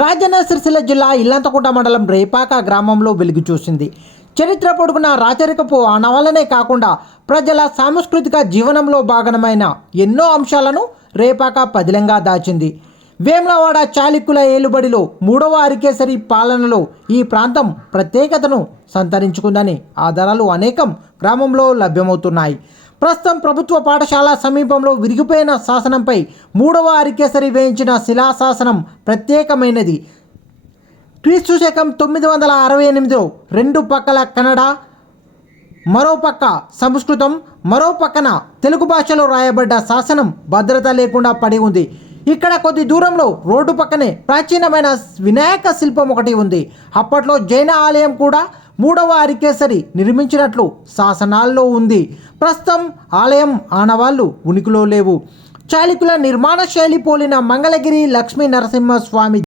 రాజన్న సిరిసిల్ల జిల్లా ఇల్లంతకుంట మండలం రేపాక గ్రామంలో వెలుగు చూసింది. చరిత్ర పొడుగున రాచరికపు ఆనవాలనే కాకుండా ప్రజల సాంస్కృతిక జీవనంలో భాగమైన ఎన్నో అంశాలను రేపాక పదిలంగా దాచింది. వేములవాడ చాళుక్యుల ఏలుబడిలో 3వ అరికేసరి పాలనలో ఈ ప్రాంతం ప్రత్యేకతను సంతరించుకుందని ఆధారాలు అనేకం గ్రామంలో లభ్యమవుతున్నాయి. ప్రస్తుతం ప్రభుత్వ పాఠశాల సమీపంలో విరిగిపోయిన శాసనంపై 3వ అరికేసరి వేయించిన శిలాశాసనం ప్రత్యేకమైనది. క్రీస్తు శకం 968లో రెండు పక్కల కన్నడ, మరో పక్క సంస్కృతం, మరో పక్కన తెలుగు భాషలో రాయబడ్డ శాసనం భద్రత లేకుండా పడి ఉంది. ఇక్కడ కొద్ది దూరంలో రోడ్డు పక్కనే ప్రాచీనమైన వినాయక శిల్పం ఒకటి ఉంది. అప్పట్లో జైన ఆలయం కూడా 3వ అరికేసరి నిర్మించినట్లు శాసనాల్లో ఉంది. ప్రస్తుతం ఆలయం ఆనవాళ్లు ఉనికిలో లేవు. చాళుక్యుల నిర్మాణ శైలి పోలిన మంగళగిరి లక్ష్మీ నరసింహస్వామి